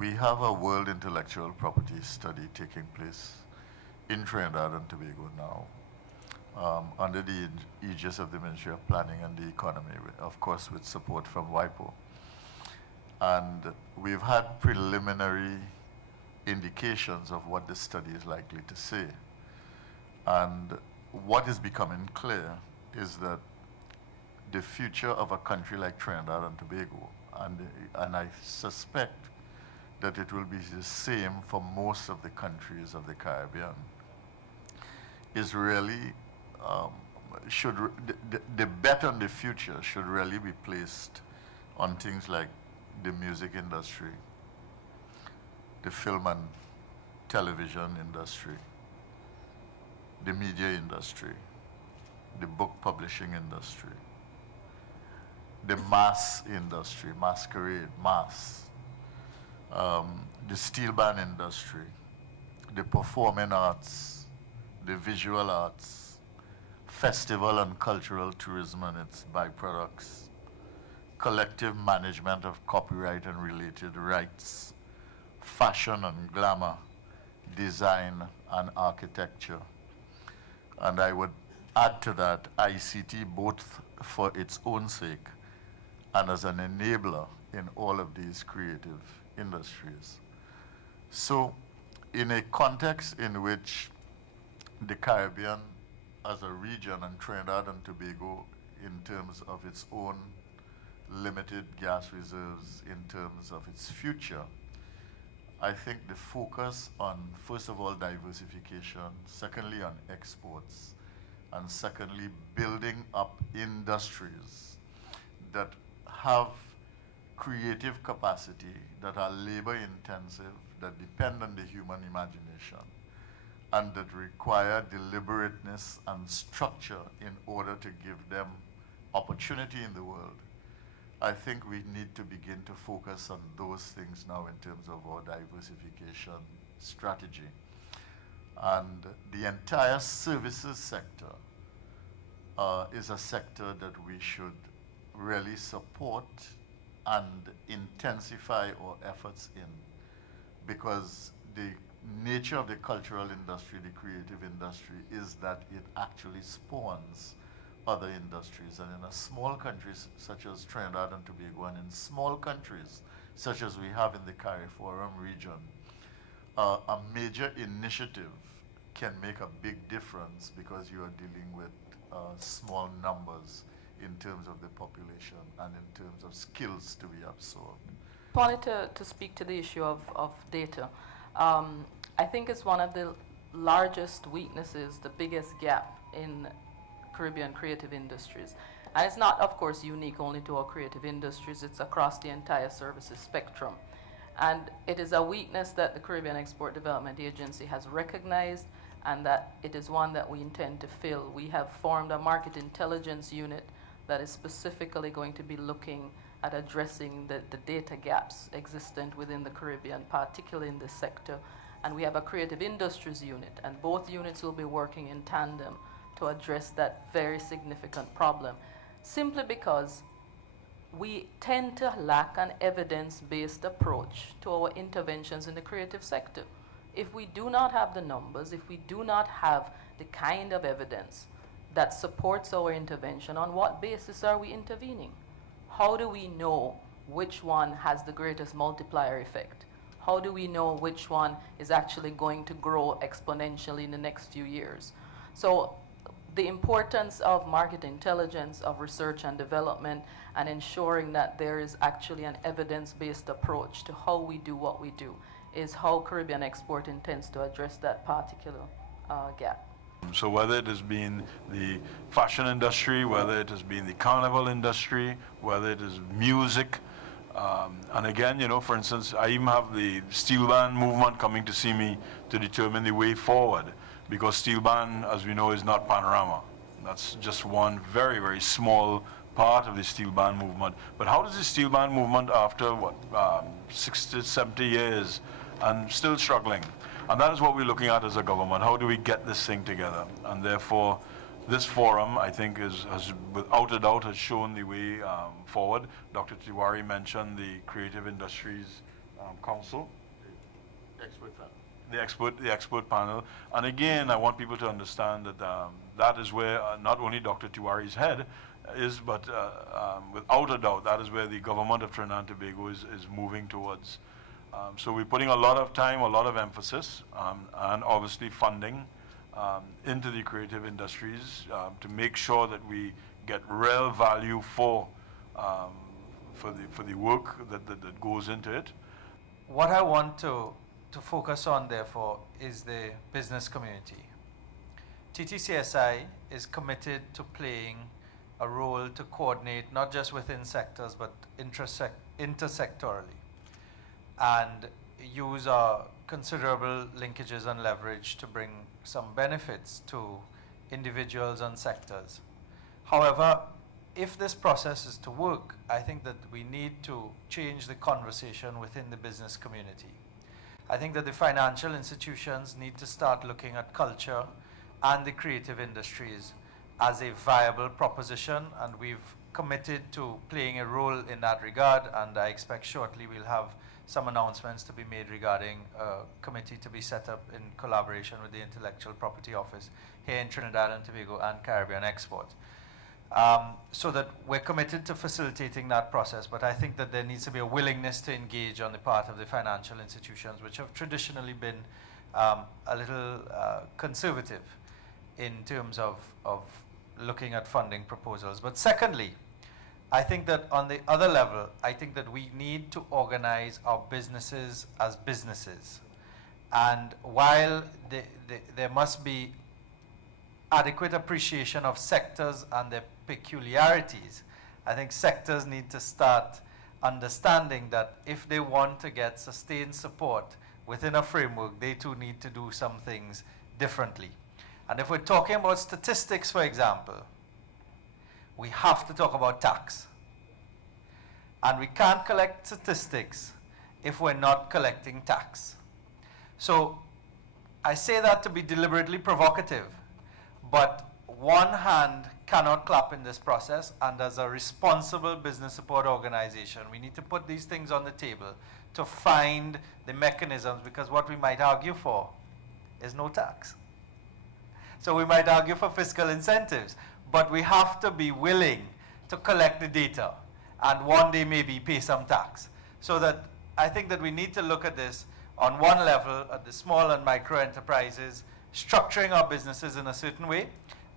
we have a World Intellectual Property study taking place in Trinidad and Tobago now, under the aegis of the Ministry of Planning and the Economy, of course with support from WIPO. And we've had preliminary indications of what the study is likely to say. And what is becoming clear is that the future of a country like Trinidad and Tobago, and I suspect that it will be the same for most of the countries of the Caribbean, is really, the bet on the future should really be placed on things like the music industry, the film and television industry, the media industry, the book publishing industry, the mass industry, masquerade, mass, the steel band industry, the performing arts, the visual arts, festival and cultural tourism and its byproducts, collective management of copyright and related rights, fashion and glamour, design and architecture. And I would add to that ICT, both for its own sake and as an enabler in all of these creative industries. So in a context in which the Caribbean as a region and Trinidad and Tobago in terms of its own limited gas reserves, in terms of its future, I think the focus on, first of all, diversification, secondly on exports, and secondly building up industries that have creative capacity, that are labor intensive, that depend on the human imagination, and that require deliberateness and structure in order to give them opportunity in the world. I think we need to begin to focus on those things now in terms of our diversification strategy. And the entire services sector is a sector that we should really support and intensify our efforts in, because the nature of the cultural industry, the creative industry, is that it actually spawns other industries. And in a small country such as Trinidad and Tobago, and in small countries such as we have in the CARIFORUM region, a major initiative can make a big difference because you are dealing with small numbers in terms of the population and in terms of skills to be absorbed. I wanted to speak to the issue of data. I think it's one of the largest weaknesses, the biggest gap in Caribbean creative industries. And it's not, of course, unique only to our creative industries, it's across the entire services spectrum. And it is a weakness that the Caribbean Export Development Agency has recognized, and that it is one that we intend to fill. We have formed a market intelligence unit that is specifically going to be looking at addressing the data gaps existent within the Caribbean, particularly in this sector. And we have a creative industries unit, and both units will be working in tandem to address that very significant problem, simply because we tend to lack an evidence-based approach to our interventions in the creative sector. If we do not have the numbers, if we do not have the kind of evidence that supports our intervention, on what basis are we intervening? How do we know which one has the greatest multiplier effect? How do we know which one is actually going to grow exponentially in the next few years? So the importance of market intelligence, of research and development, and ensuring that there is actually an evidence-based approach to how we do what we do is how Caribbean Export intends to address that particular gap. So whether it has been the fashion industry, whether it has been the carnival industry, whether it is music, and again, you know, for instance, I even have the steel band movement coming to see me to determine the way forward, because steel band, as we know, is not panorama. That's just one very, very small part of the steel band movement. But how does the steel band movement, after what, 60, 70 years, and still struggling? And that is what we're looking at as a government. How do we get this thing together? And therefore, this forum, I think, has without a doubt, has shown the way forward. Dr. Tewarie mentioned the creative industries council, Expert panel. the expert panel. And again, I want people to understand that that is where not only Dr. Tewarie's head is, but without a doubt, that is where the government of Trinidad and Tobago is moving towards. So we're putting a lot of time, a lot of emphasis, and obviously funding into the creative industries to make sure that we get real value for the work that goes into it. What I want to focus on, therefore, is the business community. TTCSI is committed to playing a role to coordinate not just within sectors but intersectorally, and use our considerable linkages and leverage to bring some benefits to individuals and sectors. However, if this process is to work, I think that we need to change the conversation within the business community. I think that the financial institutions need to start looking at culture and the creative industries as a viable proposition, and we've committed to playing a role in that regard, and I expect shortly we'll have some announcements to be made regarding a committee to be set up in collaboration with the Intellectual Property Office here in Trinidad and Tobago and Caribbean Export. So that we're committed to facilitating that process, but I think that there needs to be a willingness to engage on the part of the financial institutions, which have traditionally been a little conservative in terms of looking at funding proposals. But secondly, I think that on the other level, I think that we need to organize our businesses as businesses. And while there must be adequate appreciation of sectors and their peculiarities, I think sectors need to start understanding that if they want to get sustained support within a framework, they too need to do some things differently. And if we're talking about statistics, for example, we have to talk about tax. And we can't collect statistics if we're not collecting tax. So I say that to be deliberately provocative, but one hand cannot clap in this process, and as a responsible business support organization, we need to put these things on the table to find the mechanisms, because what we might argue for is no tax. So we might argue for fiscal incentives, but we have to be willing to collect the data and one day maybe pay some tax. So that I think that we need to look at this on one level at the small and micro enterprises, structuring our businesses in a certain way,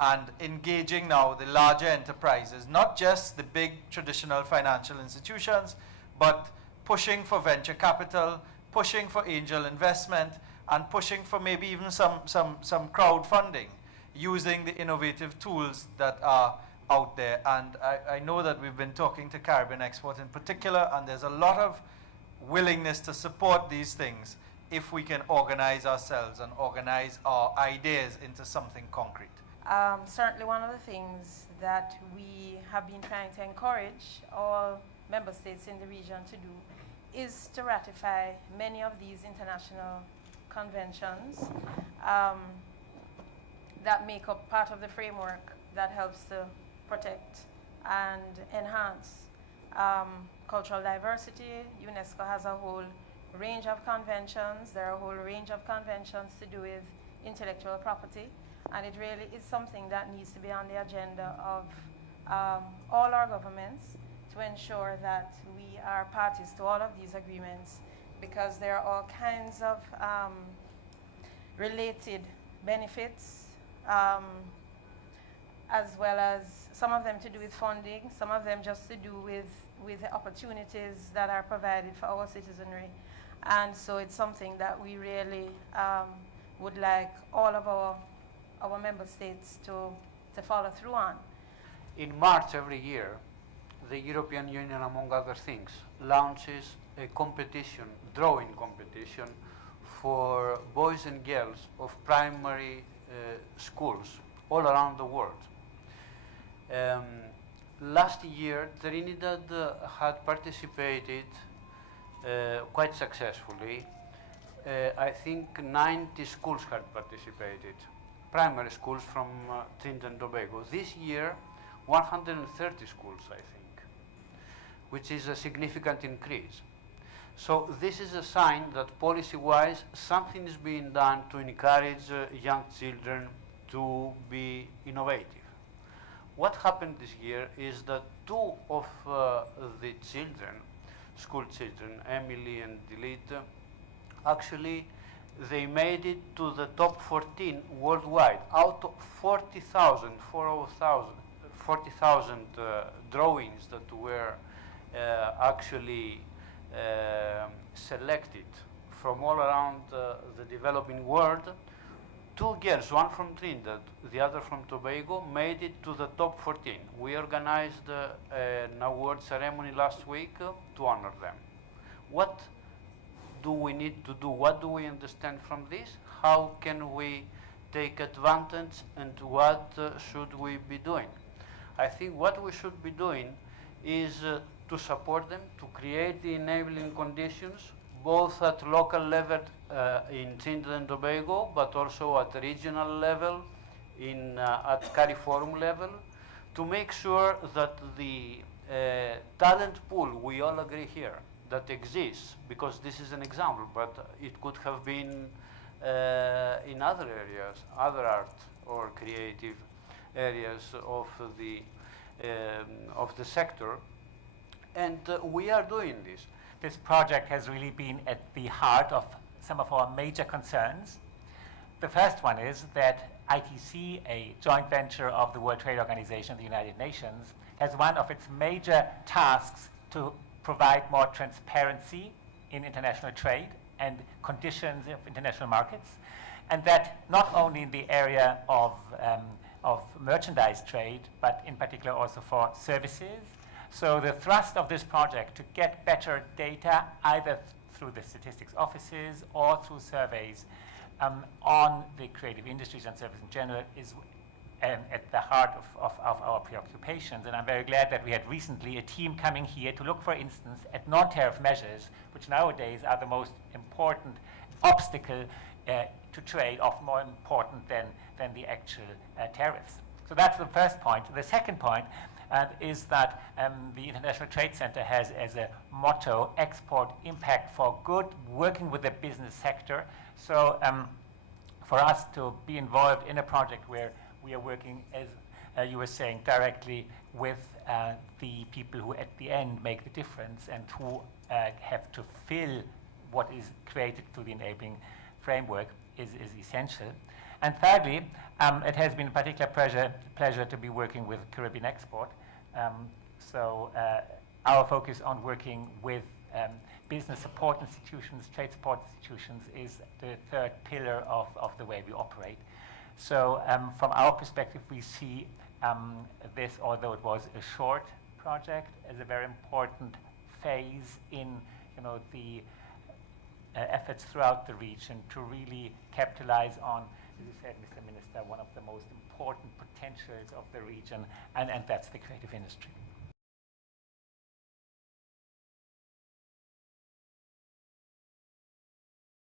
and engaging now the larger enterprises, not just the big traditional financial institutions, but pushing for venture capital, pushing for angel investment, and pushing for maybe even some crowdfunding, using the innovative tools that are out there. And I know that we've been talking to Caribbean Export in particular, and there's a lot of willingness to support these things if we can organize ourselves and organize our ideas into something concrete. Certainly one of the things that we have been trying to encourage all member states in the region to do is to ratify many of these international conventions that make up part of the framework that helps to protect and enhance cultural diversity. UNESCO has a whole range of conventions. There are a whole range of conventions to do with intellectual property, and it really is something that needs to be on the agenda of all our governments to ensure that we are parties to all of these agreements, because there are all kinds of related benefits, as well as some of them to do with funding, some of them just to do with the opportunities that are provided for our citizenry. And so it's something that we really would like all of our member states to follow through on. In March every year, the European Union, among other things, launches a competition, drawing competition, for boys and girls of primary schools all around the world. Last year, Trinidad had participated quite successfully. I think 90 schools had participated, primary schools from Trinidad and Tobago. This year, 130 schools, I think, which is a significant increase. So this is a sign that policy-wise something is being done to encourage young children to be innovative. What happened this year is that two of the children, school children, Emily and Dept, actually they made it to the top 14 worldwide out of 40,000 drawings that were actually selected from all around the developing world. Two girls, one from Trinidad, the other from Tobago, made it to the top 14. We organized an award ceremony last week to honor them. What do we need to do? What do we understand from this? How can we take advantage, and what should we be doing? I think what we should be doing is to support them, to create the enabling conditions, both at local level in Trinidad and Tobago, but also at regional level, at CARIFORUM level, to make sure that the talent pool, we all agree here, that exists, because this is an example, but it could have been in other areas, other art or creative areas of the sector, and we are doing this. This project has really been at the heart of some of our major concerns. The first one is that ITC, a joint venture of the World Trade Organization of the United Nations, has one of its major tasks to provide more transparency in international trade and conditions of international markets, and that not only in the area of merchandise trade, but in particular also for services. So the thrust of this project to get better data, either through the statistics offices or through surveys on the creative industries and services in general, is at the heart of our preoccupations. And I'm very glad that we had recently a team coming here to look, for instance, at non-tariff measures, which nowadays are the most important obstacle to trade, often more important than the actual tariffs. So that's the first point. The second point is that the International Trade Center has as a motto, export impact for good, working with the business sector. So for us to be involved in a project where we are working, as you were saying, directly with the people who at the end make the difference and who have to fill what is created through the enabling framework is essential. And thirdly, it has been a particular pleasure to be working with Caribbean Export. So our focus on working with business support institutions, trade support institutions, is the third pillar of the way we operate. So from our perspective, we see this, although it was a short project, as a very important phase in the efforts throughout the region to really capitalize on, as you said, Mr. Minister, one of the most important potentials of the region, and that's the creative industry.